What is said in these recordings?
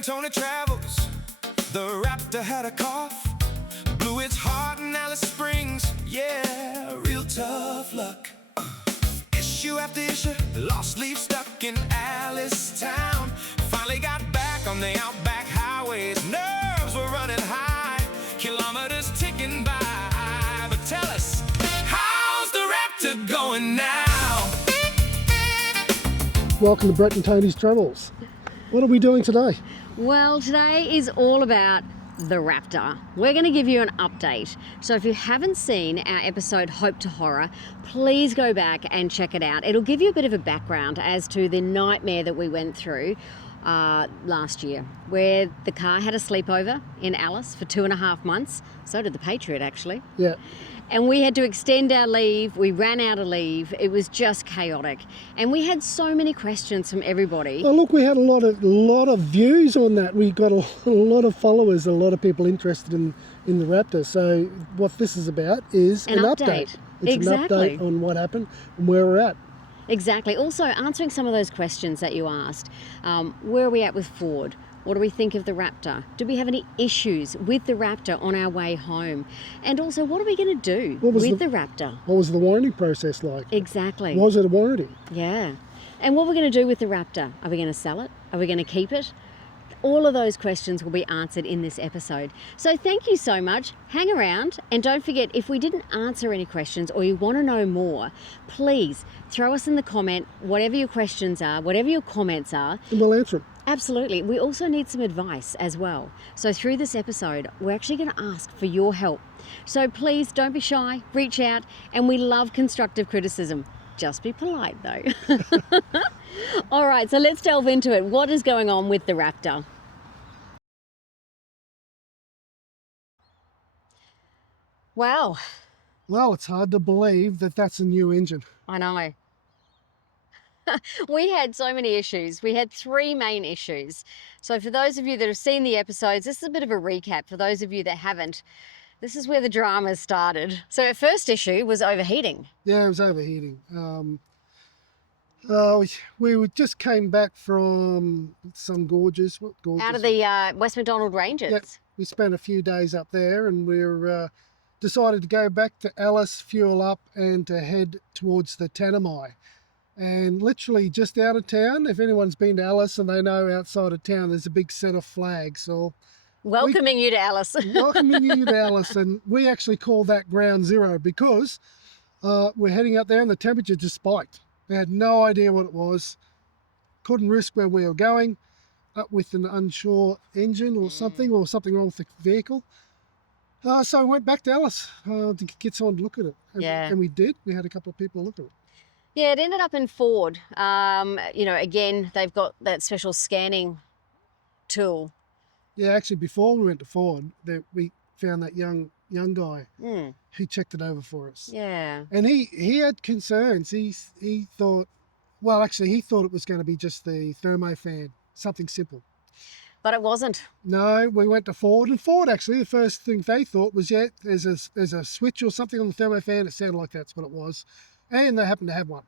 and Toni Travels. The Raptor had a cough, blew its heart in Alice Springs. Yeah, real tough luck. Issue after issue, lost leaf stuck in Alice Town. Finally got back on the outback highways. Nerves were running high, kilometers ticking by. But tell us, how's the Raptor going now? Welcome to Brett and Toni Travels. What are we doing today? Well, today is all about the Raptor. We're going to give you an update. So if you haven't seen our episode Hope to Horror, please go back and check it out. It'll give you a bit of a background as to the nightmare that we went through last year, where the car had a sleepover in Alice for 2.5 months. So did the Patriot, actually. Yeah. And we had to extend our leave. We ran out of leave. It was just chaotic. And we had so many questions from everybody. Oh, look, we had a lot of views on that. We got a lot of followers, a lot of people interested in the Raptor. So what this is about is an update. It's exactly. An update on what happened and where we're at. Exactly. Also, answering some of those questions that you asked. Where are we at with Ford? What do we think of the Raptor? Do we have any issues with the Raptor on our way home? And also, what are we going to do with the Raptor? What was the warranty process like? Exactly. Was it a warranty? Yeah. And what we're going to do with the Raptor? Are we going to sell it? Are we going to keep it? All of those questions will be answered in this episode. So thank you so much. Hang around, and don't forget, if we didn't answer any questions or you want to know more, please throw us in the comment whatever your questions are, whatever your comments are. And we'll answer them. Absolutely. We also need some advice as well. So through this episode, we're actually going to ask for your help. So please don't be shy, reach out, and we love constructive criticism. Just be polite though. All right, so let's delve into it. What is going on with the Raptor? Wow. Well, it's hard to believe that that's a new engine. I know. We had so many issues. We had 3 main issues. So for those of you that have seen the episodes, this is a bit of a recap. For those of you that haven't, this is where the drama started. So our first issue was overheating. Yeah, it was overheating. We just came back from some gorges. What gorges? Out of the West MacDonald Ranges. Yep. We spent a few days up there, and we're decided to go back to Alice, fuel up, and to head towards the Tanami. And literally just out of town, if anyone's been to Alice and they know outside of town, there's a big set of flags. So welcoming you to Alice. Welcoming you to Alice. And we actually call that ground zero because we're heading up there and the temperature just spiked. We had no idea what it was. Couldn't risk where we were going, up with an unsure engine or something wrong with the vehicle. So we went back to Alice to get someone to look at it. And we did. We had a couple of people look at it. Yeah, it ended up in Ford. Again, they've got that special scanning tool. Yeah, actually, before we went to Ford, we found that young guy. He checked it over for us. Yeah. And he had concerns. He thought, he thought it was going to be just the thermo fan, something simple. But it wasn't. No, we went to Ford, and Ford actually, the first thing they thought was, there's a switch or something on the thermo fan. It sounded like that's what it was. And they happened to have one.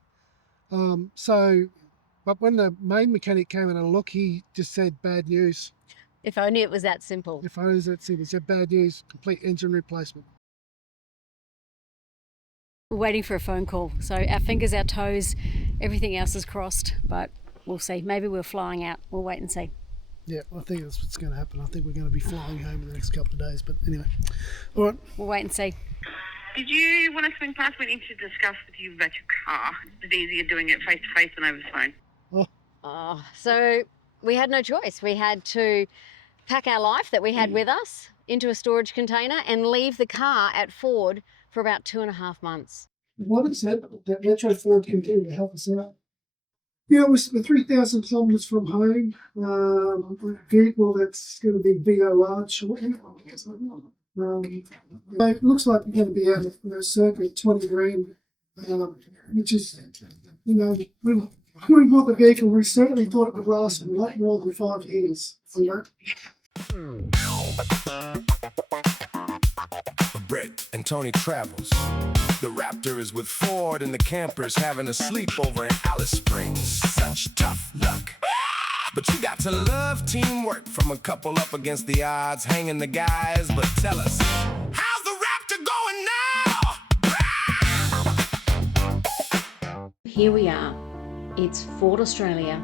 But when the main mechanic came in and look, he just said bad news. If only it was that simple. If only it was that simple. He said bad news, complete engine replacement. We're waiting for a phone call. So our fingers, our toes, everything else is crossed, but we'll see. Maybe we're flying out. We'll wait and see. Yeah, I think that's what's going to happen. I think we're going to be flying home in the next couple of days. But anyway, all right. We'll wait and see. Did you want to swing past? We need to discuss with you about your car. It's easier doing it face to face than over the phone. So we had no choice. We had to pack our life that we had with us into a storage container and leave the car at Ford for about 2.5 months. What is that Metro Ford can do to help us out? Yeah, it was 3,000 kilometres from home. Vehicle that's going to be VOR shortly. It looks like we're going to be out of circa 20 grand, which is, when we bought the vehicle, we certainly thought it would last a lot more than 5 years. Brett and Toni Travels. The Raptor is with Ford and the campers having a sleepover in Alice Springs. Such tough luck. But you got to love teamwork from a couple up against the odds, hanging the guys. But tell us, how's the Raptor going now? Here we are. It's Ford Australia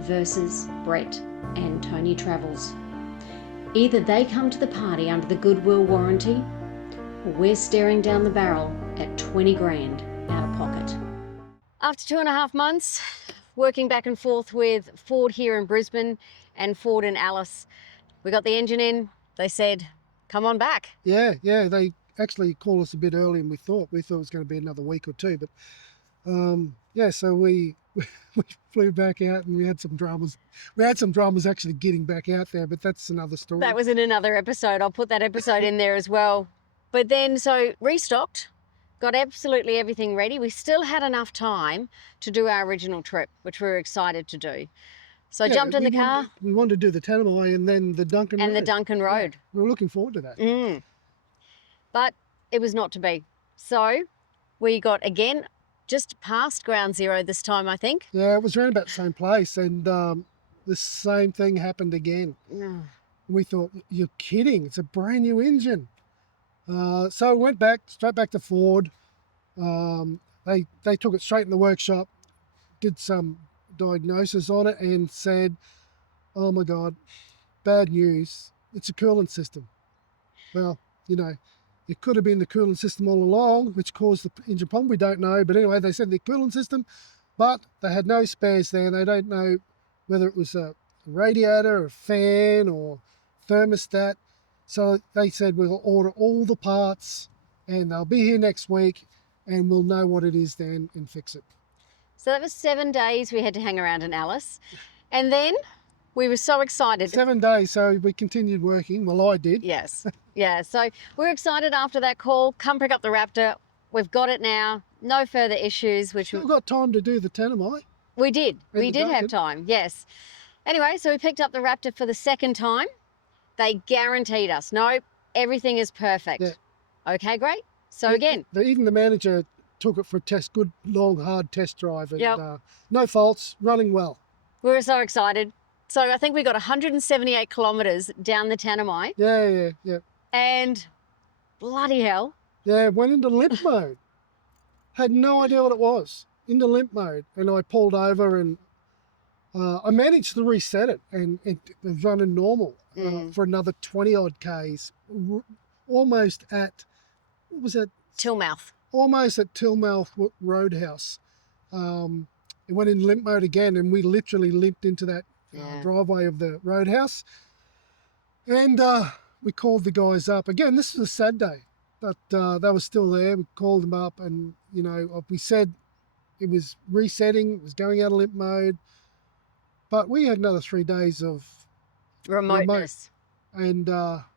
versus Brett and Toni Travels. Either they come to the party under the goodwill warranty, or we're staring down the barrel at 20 grand out of pocket. After 2.5 months, working back and forth with Ford here in Brisbane and Ford in Alice, we got the engine in. They said, come on back. Yeah, they actually called us a bit earlier than we thought. We thought it was going to be another week or two, but so we flew back out and we had some dramas. We had some dramas actually getting back out there, but that's another story. That was in another episode. I'll put that episode in there as well. But then, so restocked, got absolutely everything ready. We still had enough time to do our original trip, which we were excited to do. So I jumped in the car. We wanted to do the Tanami and then the Duncan Road. And the Duncan Road. Yeah, we were looking forward to that. But it was not to be. So we got, again, just past ground zero this time, I think. Yeah, it was around about the same place, and the same thing happened again. We thought, you're kidding, it's a brand new engine. So we went back, straight back to Ford. They took it straight in the workshop, did some diagnosis on it and said, oh my God, bad news, it's a coolant system. Well, you know, it could have been the coolant system all along, which caused the engine problem. We don't know. But anyway, they said the coolant system, but they had no spares there. And they don't know whether it was a radiator, a fan, or thermostat. So they said, we'll order all the parts and they'll be here next week and we'll know what it is then and fix it. So that was 7 days we had to hang around in Alice. And then we were so excited. 7 days, so we continued working. Well, I did. Yes. Yeah, so we were excited after that call. Come pick up the Raptor. We've got it now. No further issues. Still got time to do the Tanami. We did. And We the did have Duncan. time, yes. Anyway, so we picked up the Raptor for the second time. They guaranteed us, no, everything is perfect. Yeah. Okay, great. So again. Even the manager took it for a test, good, long, hard test drive. And Yep. No faults, running well. We were so excited. So I think we got 178 kilometres down the Tanami. Yeah. And bloody hell. Yeah, went into limp mode. Had no idea what it was. Into limp mode. And I pulled over and I managed to reset it and it was running normal for another 20 odd Ks. Almost at, what was that? Tillmouth. Almost at Tillmouth Roadhouse. It went in limp mode again and we literally limped into that driveway of the roadhouse. And we called the guys up. Again, this was a sad day, but they were still there. We called them up and, you know, we said it was resetting, it was going out of limp mode. But we had another 3 days of Remoteness. And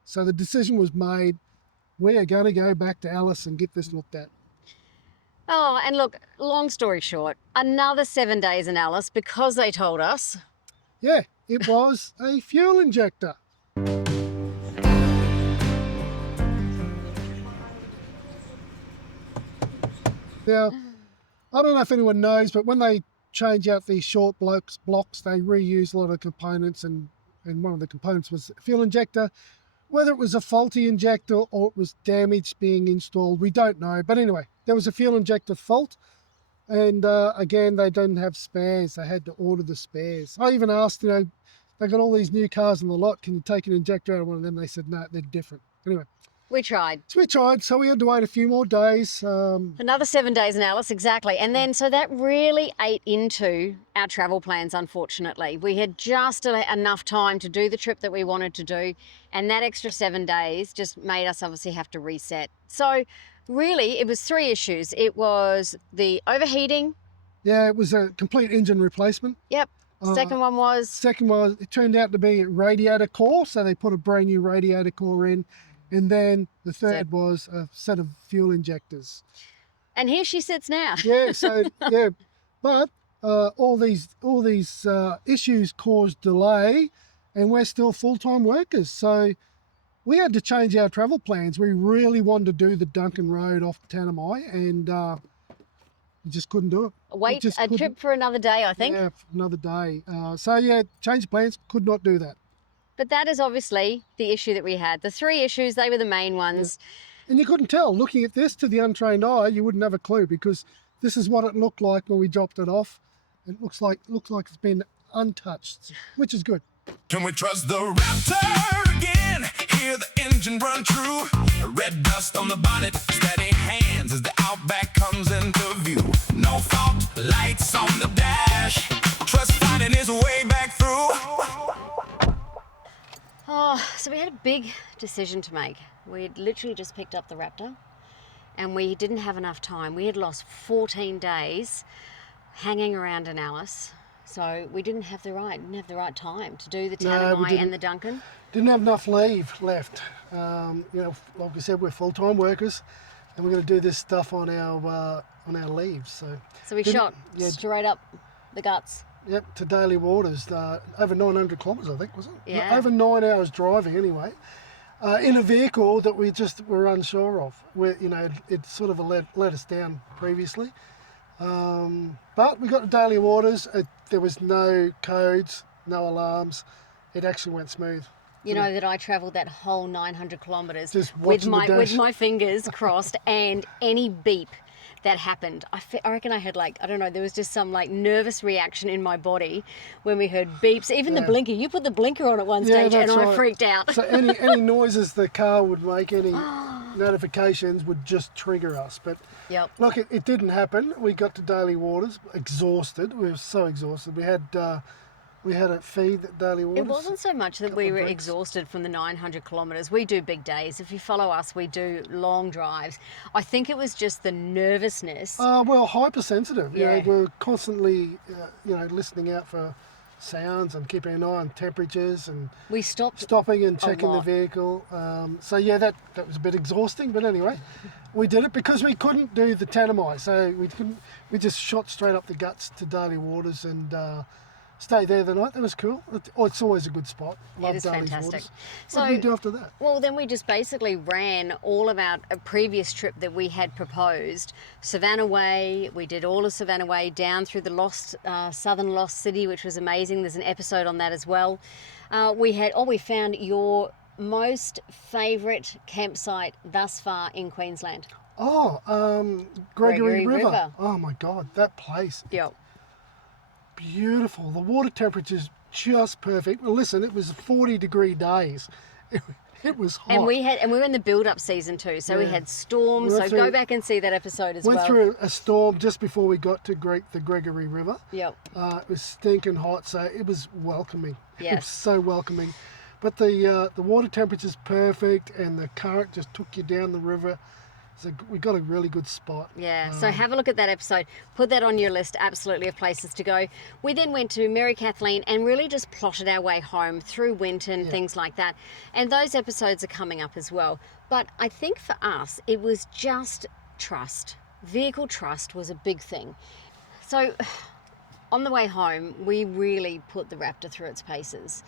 so the decision was made. We are going to go back to Alice and get this looked at. Oh, and look, long story short, another 7 days in Alice because they told us. Yeah, it was a fuel injector. Now, I don't know if anyone knows, but when they change out these short blocks, they reuse a lot of components, and one of the components was a fuel injector. Whether it was a faulty injector or it was damaged being installed, we don't know. But anyway, there was a fuel injector fault. And again, they didn't have spares. They had to order the spares. I even asked, you know, they got all these new cars in the lot. Can you take an injector out of one of them? They said, no, they're different. Anyway. We tried. So we tried. So we had to wait a few more days. Another 7 days in Alice, exactly. And then, so that really ate into our travel plans, unfortunately. We had just enough time to do the trip that we wanted to do. And that extra 7 days just made us obviously have to reset. So really, it was 3 issues. It was the overheating. Yeah, it was a complete engine replacement. Yep. Second one was? Second was, it turned out to be a radiator core. So they put a brand new radiator core in. And then the third was a set of fuel injectors. And here she sits now. Yeah, so, yeah. But all these issues caused delay and we're still full-time workers. So we had to change our travel plans. We really wanted to do the Duncan Road off Tanami and You just couldn't do it. You Wait, just a couldn't- trip for another day, I think. Yeah, for another day. So yeah, change plans. Could not do that. But that is obviously the issue that we had. The three issues, they were the main ones. And you couldn't tell. Looking at this to the untrained eye, you wouldn't have a clue because this is what it looked like when we dropped it off. It looks like it's been untouched, which is good. Can we trust the Raptor again? Hear the engine run true. Red dust on the bonnet, steady hands as the Outback comes into view. No fault, lights on the dash. Trust finding his way back through. Oh, so we had a big decision to make. We had literally just picked up the Raptor and we didn't have enough time. We had lost 14 days hanging around in Alice. So we didn't have the right time to do the Tanami and the Duncan. Didn't have enough leave left. You know, like we said, we're full-time workers, and we're going to do this stuff on our leaves. So we shot straight up the guts. Yep, to Daily Waters, over 900 kilometres, I think, was it? Yeah. Over 9 hours driving, anyway, in a vehicle that we just were unsure of. It sort of let us down previously. But we got to Daily Waters. There was no codes, no alarms. It actually went smooth. You know that I travelled that whole 900 kilometres Just with watching the dash. my fingers crossed, and any beep that happened, I reckon I had there was just some nervous reaction in my body when we heard beeps. Even the blinker. You put the blinker on at one stage, and I freaked out. So any noises the car would make, any notifications would just trigger us. But Yep. look, it didn't happen. We got to Daily Waters exhausted. We were so exhausted. We had a feed at Daily Waters. It wasn't so much that we were exhausted from the 900 kilometres. We do big days. If you follow us, we do long drives. I think it was just the nervousness. Well, hypersensitive. Yeah. We're constantly, listening out for sounds and keeping an eye on temperatures and We stopped stopping and checking the lot. vehicle. That was a bit exhausting. But anyway, we did it because we couldn't do the Tanami. So we just shot straight up the guts to Daily Waters and stayed there the night. That was cool. It's always a good spot. Love It is Daly's fantastic. Waters. So, What did we do after that? well, then we just basically ran all of our previous trip that we had proposed. Savannah Way, we did all of Savannah Way down through the southern lost city, which was amazing. There's an episode on that as well. We found your most favourite campsite thus far in Queensland. Gregory Gregory River. River. Oh my God, that place. Yep. Beautiful. The water temperature's just perfect. Well, listen, it was 40-degree days. It was hot. And we were in the build-up season too, so we Yeah. had storms. We So went go through- back and see that episode as Went well. through a storm just before we got to the Gregory River. Yep. It was stinking hot, so it was welcoming. It was Yes. so welcoming. But the water temperature's perfect, and the current just took you down the river. So we got a really good spot. Yeah, so have a look at that episode. Put that on your list, absolutely, of places to go. We then went to Mary Kathleen and really just plotted our way home through Winton, things like that. And those episodes are coming up as well. But I think for us, it was just trust. Vehicle trust was a big thing. So on the way home, we really put the Raptor through its paces.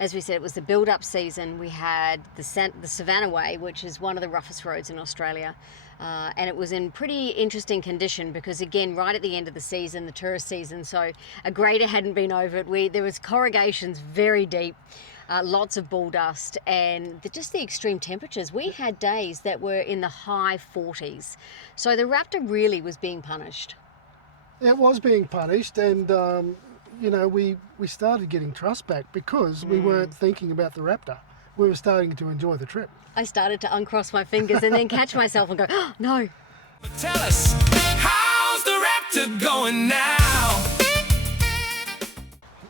As we said, it was the build-up season. We had the Savannah Way, which is one of the roughest roads in Australia. And it was in pretty interesting condition because, again, right at the end of the season, the tourist season, so a grader hadn't been over it. There was corrugations very deep, lots of bull dust, and just the extreme temperatures. We had days that were in the high 40s. So the Raptor really was being punished. It was being punished, and we started getting trust back because we weren't thinking about the Raptor. We were starting to enjoy the trip. I started to uncross my fingers and then catch myself and go, oh, no. But tell us, how's the Raptor going now?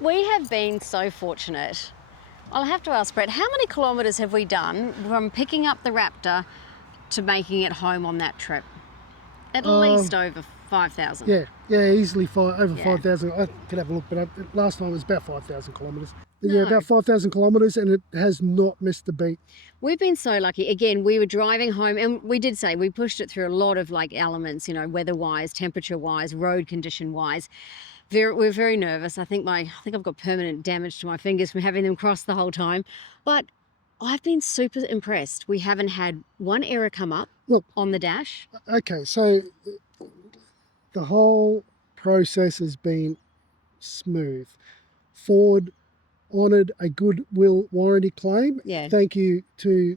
We have been so fortunate. I'll have to ask Brett, how many kilometres have we done from picking up the Raptor to making it home on that trip? At least over 5,000. Yeah, easily over Yeah. 5,000. I could have a look, but last time it was about 5,000 kilometres. No. Yeah, about 5,000 kilometres, and it has not missed a beat. We've been so lucky. Again, we were driving home and we did say we pushed it through a lot of elements, weather-wise, temperature-wise, road condition-wise. We're very nervous. I think I've got permanent damage to my fingers from having them cross the whole time. But I've been super impressed. We haven't had one error come up Look. on the dash. Okay, so the whole process has been smooth. Ford honoured a goodwill warranty claim. Yeah. Thank you to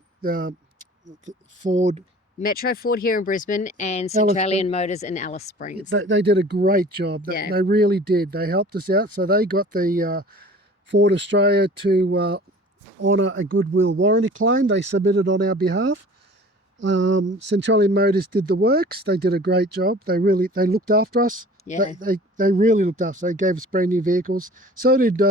Ford. Metro Ford here in Brisbane and Centralian Motors in Alice Springs. They did a great job. Yeah. They really did. They helped us out. So they got the Ford Australia to honour a goodwill warranty claim. They submitted on our behalf. Centralian Motors did the works. They did a great job. They looked after us. Yeah. They really looked after us. They gave us brand new vehicles. So did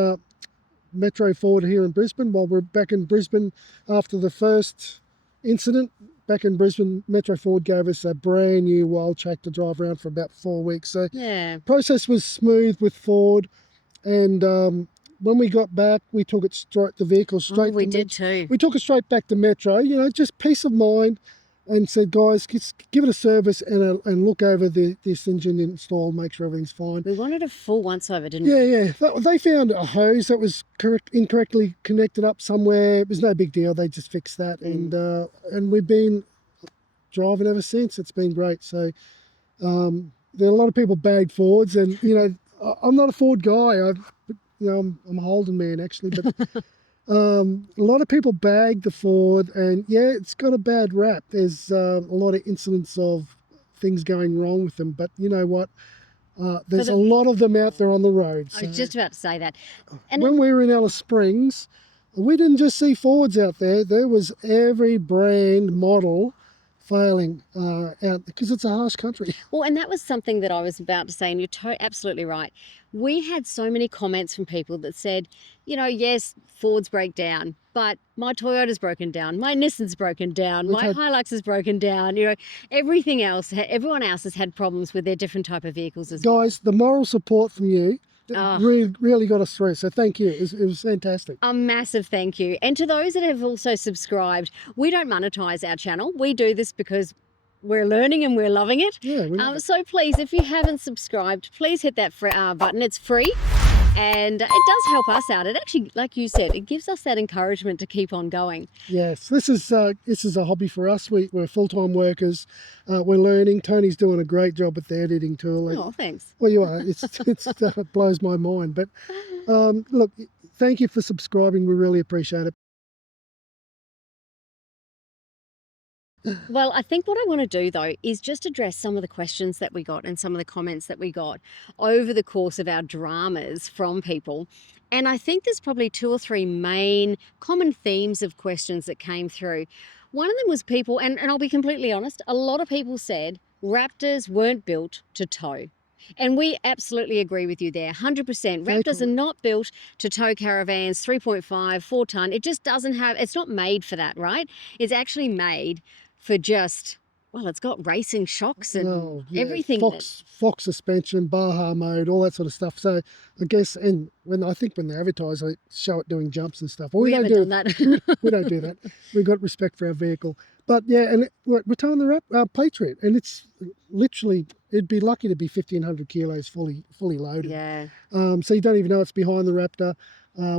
Metro Ford here in Brisbane. While we're back in Brisbane after the first incident, back in Brisbane, Metro Ford gave us a brand new wild track to drive around for about 4 weeks. So Yeah. process was smooth with Ford, and when we got back, we took it straight. The vehicle straight. We did too. We took it straight back to Metro. You know, just peace of mind, and said, guys, just give it a service and look over this engine installed, make sure everything's fine. We wanted a full once-over, didn't we? Yeah. They found a hose that was incorrectly connected up somewhere. It was no big deal. They just fixed that, and we've been driving ever since. It's been great. So there are a lot of people bagged Fords, and I'm not a Ford guy. I'm a Holden man actually, but a lot of people bag the Ford, and yeah, it's got a bad rap. There's a lot of incidents of things going wrong with them, but you know what? There's a lot of them out there on the road. I was just about to say that. And when we were in Alice Springs, we didn't just see Fords out there. There was every brand model failing out, because it's a harsh country. Well, and that was something that I was about to say, and you're absolutely right. We had so many comments from people that said, yes, Fords break down, but my Toyota's broken down, my Nissan's broken down, my Hilux is broken down. Everything else, everyone else has had problems with their different type of vehicles as well. Guys, the moral support from you really got us through. So thank you. It was fantastic. A massive thank you. And to those that have also subscribed, we don't monetize our channel. We do this because we're learning and we're loving it. Yeah. So please, if you haven't subscribed, please hit that button. It's free. And it does help us out. It actually, like you said, it gives us that encouragement to keep on going. Yes, this is a hobby for us. We're full-time workers. We're learning. Tony's doing a great job with the editing tool. Oh, thanks. Well, you are. It blows my mind. But look, thank you for subscribing. We really appreciate it. Well, I think what I want to do, though, is just address some of the questions that we got and some of the comments that we got over the course of our dramas from people. And I think there's probably 2 or 3 main common themes of questions that came through. One of them was people, and I'll be completely honest, a lot of people said Raptors weren't built to tow. And we absolutely agree with you there, 100%. Raptors are not built to tow caravans, 3.5, 4 ton. It just doesn't have, it's not made for that, right? It's actually made for just, well, it's got racing shocks and everything. Fox suspension, Baja mode, all that sort of stuff. So I guess, and when they advertise, they show it doing jumps and stuff. Well, we haven't done that. We don't do that. We've got respect for our vehicle. But yeah, and we're towing the Patriot, and it's literally, it'd be lucky to be 1,500 kilos fully loaded. Yeah. So you don't even know it's behind the Raptor.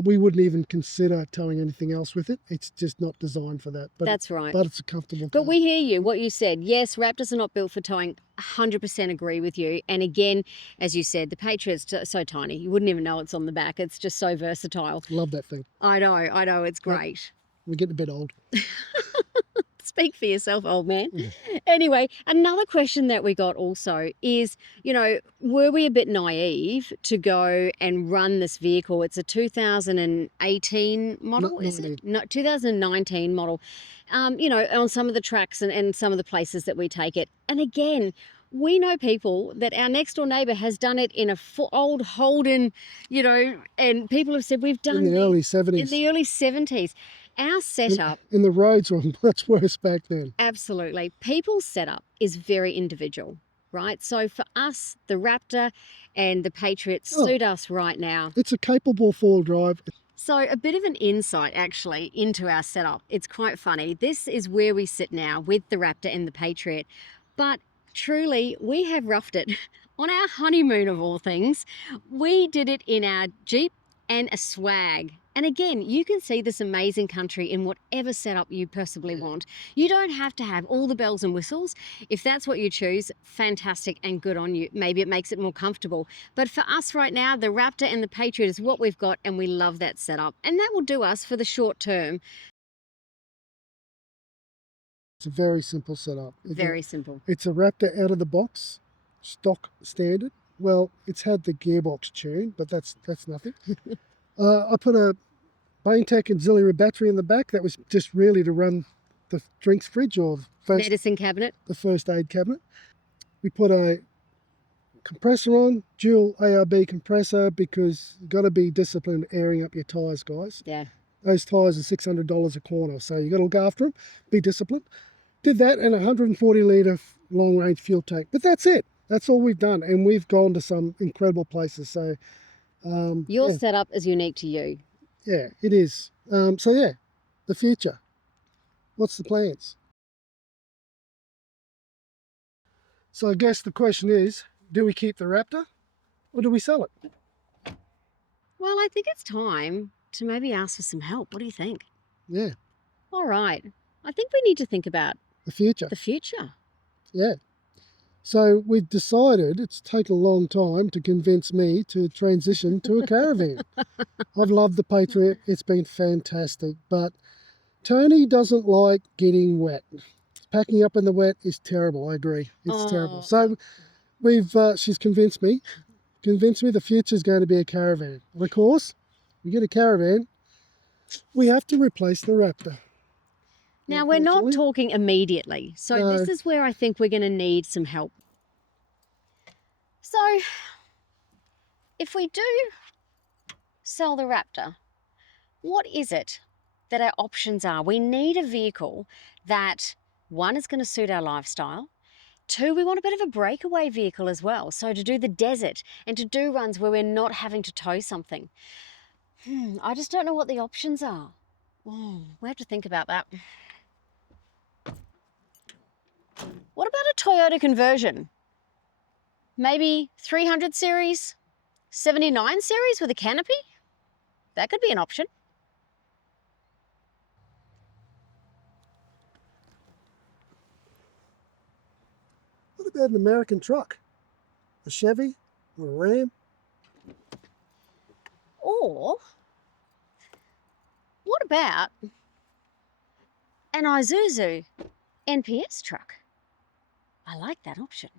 We wouldn't even consider towing anything else with it. It's just not designed for that. But that's right. But it's a comfortable But car. we hear you, what you said. Yes, Raptors are not built for towing. 100% agree with you. And again, as you said, the Patriot's so tiny. You wouldn't even know it's on the back. It's just so versatile. Love that thing. I know. It's great. We're getting a bit old. Speak for yourself, old man. Anyway, another question that we got also is, were we a bit naive to go and run this vehicle? It's a 2018 model, is it? No, 2019 model. On some of the tracks and some of the places that we take it. And again, we know people that our next door neighbour has done it in a old Holden, and people have said we've done in the early 70s. In the early 70s. Our setup... And the roads were much worse back then. Absolutely. People's setup is very individual, right? So for us, the Raptor and the Patriot suit us right now. It's a capable four-wheel drive. So a bit of an insight actually into our setup. It's quite funny. This is where we sit now with the Raptor and the Patriot. But truly, we have roughed it. On our honeymoon of all things, we did it in our Jeep and a Swag. And again, you can see this amazing country in whatever setup you possibly want. You don't have to have all the bells and whistles. If that's what you choose, fantastic and good on you. Maybe it makes it more comfortable. But for us right now, the Raptor and the Patriot is what we've got, and we love that setup. And that will do us for the short term. It's a very simple setup. Very simple. It's a Raptor out of the box, stock standard. Well, it's had the gearbox tuned, but that's nothing. I put a Tech auxiliary battery in the back. That was just really to run the drinks fridge or Medicine cabinet. The first aid cabinet. We put a compressor on, dual ARB compressor, because you've got to be disciplined airing up your tyres, guys. Yeah. Those tyres are $600 a corner, so you've got to look after them, be disciplined. Did that and a 140 litre long range fuel tank. But that's it. That's all we've done. And we've gone to some incredible places. So your setup is unique to you. Yeah, it is. So yeah, the future. What's the plans? So I guess the question is, do we keep the Raptor or do we sell it? Well, I think it's time to maybe ask for some help. What do you think? Yeah. All right. I think we need to think about the future. The future. Yeah. So we've decided it's taken a long time to convince me to transition to a caravan. I've loved the Patriot. It's been fantastic. But Toni doesn't like getting wet. Packing up in the wet is terrible. I agree. It's terrible. So she's convinced me the future is going to be a caravan. And of course, we get a caravan, we have to replace the Raptor. Now, we're not talking immediately. So no. This is where I think we're going to need some help. So if we do sell the Raptor, what is it that our options are? We need a vehicle that, one, is going to suit our lifestyle. Two, we want a bit of a breakaway vehicle as well. So to do the desert and to do runs where we're not having to tow something. I just don't know what the options are. We have to think about that. What about a Toyota conversion? Maybe 300 series, 79 series with a canopy? That could be an option. What about an American truck? A Chevy or a Ram? Or what about an Isuzu NPS truck? I like that option.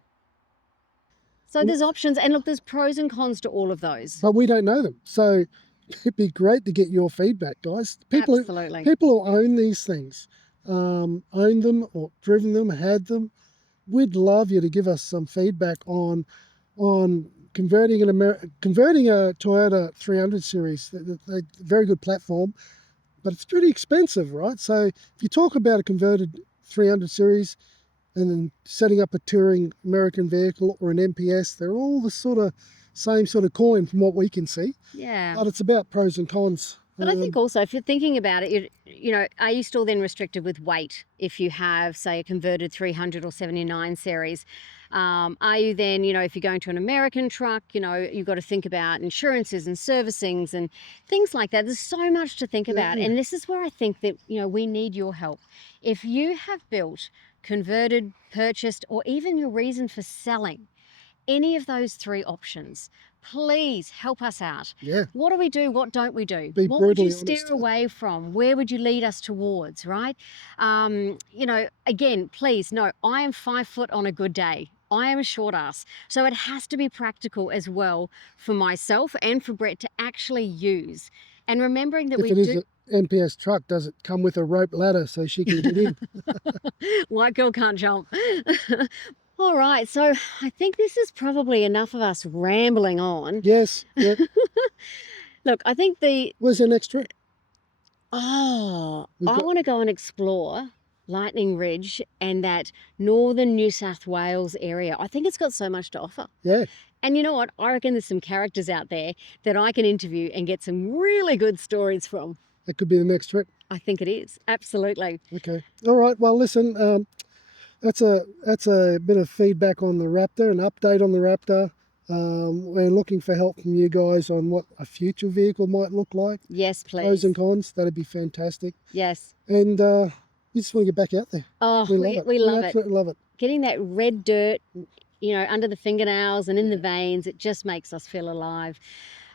So there's options, and look, there's pros and cons to all of those. But we don't know them. So it'd be great to get your feedback, guys. Absolutely. People who own these things, owned them or driven them, had them, we'd love you to give us some feedback on converting a Toyota 300 series. They're a very good platform, but it's pretty expensive, right? So if you talk about a converted 300 series and then setting up a touring American vehicle or an NPS, they're all the same sort of coin from what we can see. Yeah. But it's about pros and cons. But I think also, if you're thinking about it, are you still then restricted with weight if you have, say, a converted 300 or 79 series? Are you then, if you're going to an American truck, you've got to think about insurances and servicings and things like that. There's so much to think about. And this is where I think that, we need your help. If you have built, converted, purchased, or even your reason for selling any of those three options, please help us out. Yeah. What do we do? What don't we do? Be what would you honest. steer away from? Where would you lead us towards, right? Again, please, no, I am 5 foot on a good day. I am a short ass. So it has to be practical as well for myself and for Brett to actually use. And remembering that if it is an NPS truck, does it come with a rope ladder so she can get in? White girl can't jump. All right, so I think this is probably enough of us rambling on. Yes. Yep. Look, I think Where's the next trip? I want to go and explore Lightning Ridge and that northern New South Wales area. I think it's got so much to offer. Yeah. And you know what? I reckon there's some characters out there that I can interview and get some really good stories from. That could be the next trip. I think it is. Absolutely. Okay. All right. Well, listen, that's a bit of feedback on the Raptor, an update on the Raptor. We're looking for help from you guys on what a future vehicle might look like. Yes, Pros please. and cons, that'd be fantastic. Yes. And we just want to get back out there. Oh, We love it. we love it. Absolutely love it. Getting that red dirt, you know, under the fingernails and in the veins, it just makes us feel alive.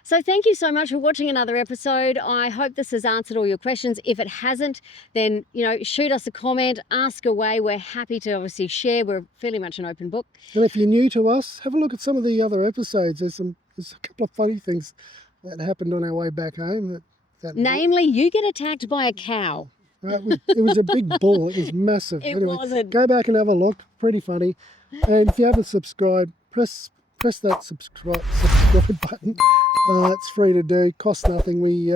So thank you so much for watching another episode. I hope this has answered all your questions. If it hasn't, then, you know, shoot us a comment, ask away. We're happy to obviously share. We're fairly much an open book. And if you're new to us, have a look at some of the other episodes. There's a couple of funny things that happened on our way back home. Namely, you get attacked by a cow. It was a big bull. It was massive. It wasn't. Go back and have a look. Pretty funny. And if you haven't subscribed, press that subscribe button. It's free to do. Costs nothing. We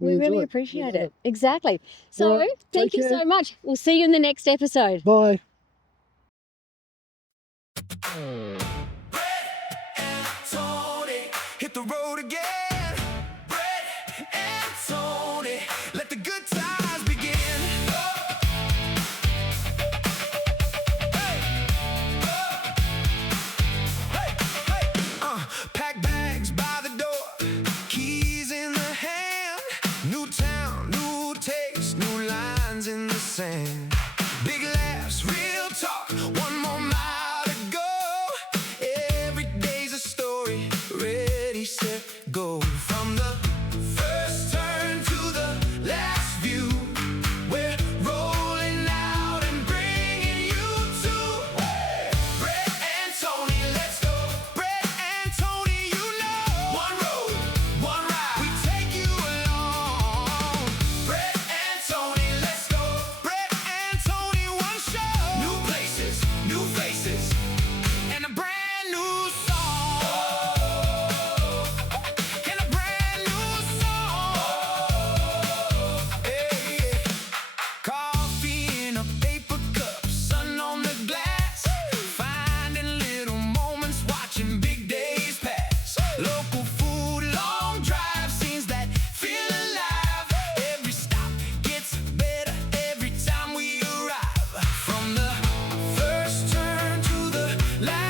really appreciate it. Exactly. So right, thank you care. so much. We'll see you in the next episode. Bye. Brett and Toni hit the road again. Brett and Toni, let the good times begin. Pack bags by the door, keys in the hand. New town, new taste, new lines in the sand. Big laughs, real talk, one more mile to go. Every day's a story, ready, set, go. From the first turn to the last view, we're rolling out and bringing you to Brett and Toni, let's go. Brett and Toni, you know, one road, one ride, we take you along. Brett and Toni, let's go. Brett and Toni, one show. New places, new faces, and a brand new song. And a brand new song. Hey. Coffee in a paper cup, sun on the glass. Finding little moments, watching big days pass. Local food, long drive, scenes that feel alive. Every stop gets better every time we arrive. From the first turn to the last